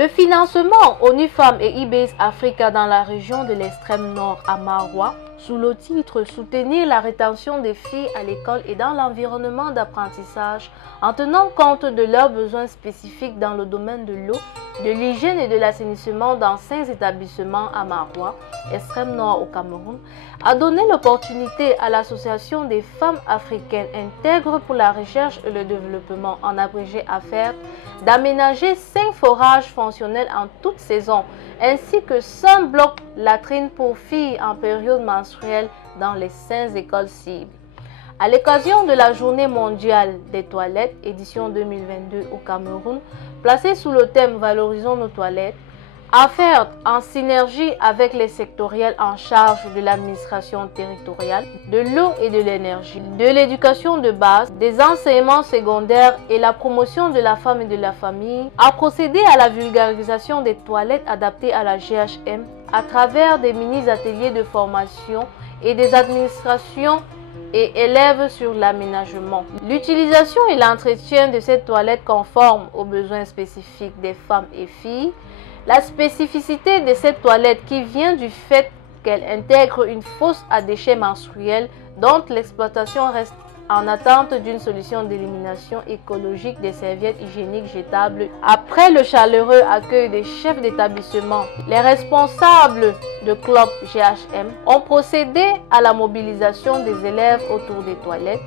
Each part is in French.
Le financement ONU Femmes et IBASE Africa dans la région de l'extrême nord à Maroua, sous le titre « Soutenir la rétention des filles à l'école et dans l'environnement d'apprentissage en tenant compte de leurs besoins spécifiques dans le domaine de l'eau, de l'hygiène et de l'assainissement dans 5 établissements à Maroua, extrême nord au Cameroun », a donné l'opportunité à l'Association des femmes africaines intègres pour la recherche et le développement, en abrégé AFERT, d'aménager 5 forages fonctionnels en toute saison, ainsi que 100 blocs latrines pour filles en période menstruelle dans les 5 écoles cibles. À l'occasion de la Journée mondiale des toilettes, édition 2022 au Cameroun, placée sous le thème « Valorisons nos toilettes », AFERT, en synergie avec les sectoriels en charge de l'administration territoriale, de l'eau et de l'énergie, de l'éducation de base, des enseignements secondaires et la promotion de la femme et de la famille, a procédé à la vulgarisation des toilettes adaptées à la GHM à travers des mini-ateliers de formation et des administrations et élèves sur l'aménagement. L'utilisation et l'entretien de ces toilettes conformes aux besoins spécifiques des femmes et filles. La spécificité de cette toilette qui vient du fait qu'elle intègre une fosse à déchets menstruels dont l'exploitation reste en attente d'une solution d'élimination écologique des serviettes hygiéniques jetables. Après le chaleureux accueil des chefs d'établissement, les responsables de club GHM ont procédé à la mobilisation des élèves autour des toilettes.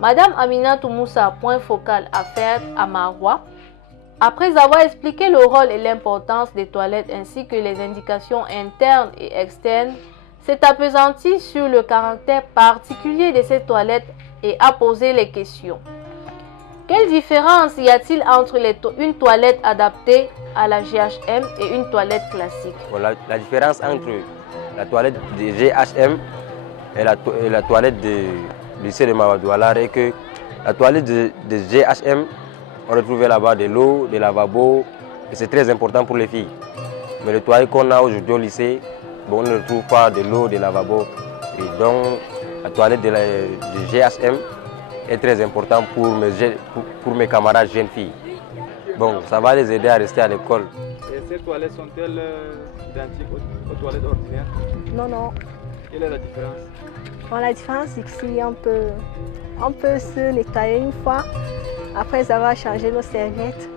Madame Aminatou Moussa, point focal AFERT à Maroua, après avoir expliqué le rôle et l'importance des toilettes ainsi que les indications internes et externes, s'est appesantie sur le caractère particulier de ces toilettes et a posé les questions. Quelle différence y a-t-il entre une toilette adaptée à la GHM et une toilette classique? La différence entre la toilette de GHM et la toilette du lycée de Mawadoualar est que la toilette de GHM, on retrouvait là-bas de l'eau, des lavabos, et c'est très important pour les filles. Mais le toilette qu'on a aujourd'hui au lycée, bon, on ne retrouve pas de l'eau, des lavabos. Et donc, la toilette du GHM est très importante pour mes camarades jeunes filles. Bon, ça va les aider à rester à l'école. Et ces toilettes sont-elles identiques aux toilettes ordinaires? Non, non. Quelle est la différence? Bon, la différence, c'est qu'ici, on peut se nettoyer une fois après avoir changé nos serviettes.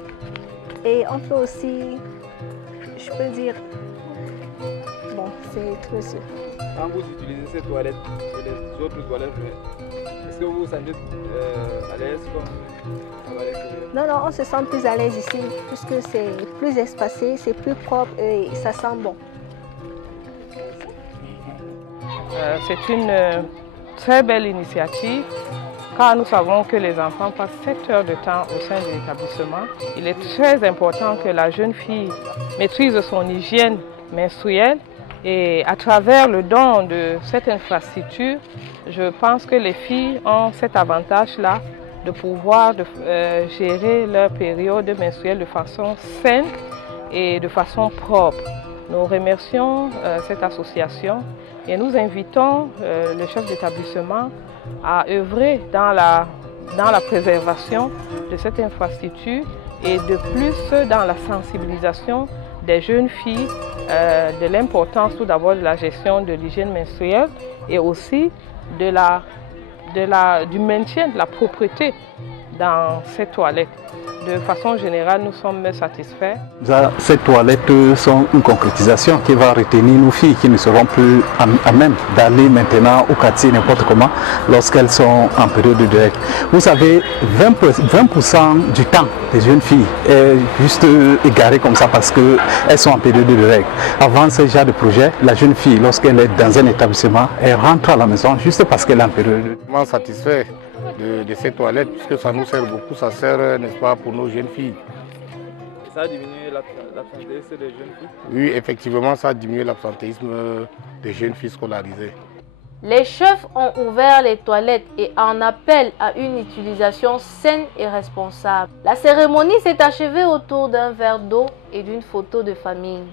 Et on peut aussi, je peux dire, bon, c'est trop sûr. Quand vous utilisez ces toilettes et les autres toilettes, est-ce que vous vous sentez à l'aise comme à l'extérieur? Non, non, on se sent plus à l'aise ici, puisque c'est plus espacé, c'est plus propre et ça sent bon. C'est une très belle initiative, car nous savons que les enfants passent 7 heures de temps au sein de l'établissement. Il est très important que la jeune fille maîtrise son hygiène menstruelle et à travers le don de cette infrastructure, je pense que les filles ont cet avantage-là de pouvoir gérer leur période menstruelle de façon saine et de façon propre. Nous remercions cette association et nous invitons le chef d'établissement à œuvrer dans la préservation de cette infrastructure et de plus dans la sensibilisation des jeunes filles de l'importance tout d'abord de la gestion de l'hygiène menstruelle et aussi du maintien de la propreté dans ces toilettes. De façon générale, nous sommes satisfaits. Ces toilettes sont une concrétisation qui va retenir nos filles qui ne seront plus à même d'aller maintenant au quartier n'importe comment lorsqu'elles sont en période de règles. Vous savez, 20% du temps des jeunes filles est juste égaré comme ça parce qu'elles sont en période de règles. Avant ce genre de projet, la jeune fille, lorsqu'elle est dans un établissement, elle rentre à la maison juste parce qu'elle est en période de règles. Je suis satisfait de ces toilettes puisque ça nous sert beaucoup, ça sert, n'est-ce pas, pour nos jeunes filles. Ça a diminué l'absentéisme des jeunes filles? Oui, effectivement, ça a diminué l'absentéisme des jeunes filles scolarisées. Les chefs ont ouvert les toilettes et en appellent à une utilisation saine et responsable. La cérémonie s'est achevée autour d'un verre d'eau et d'une photo de famille.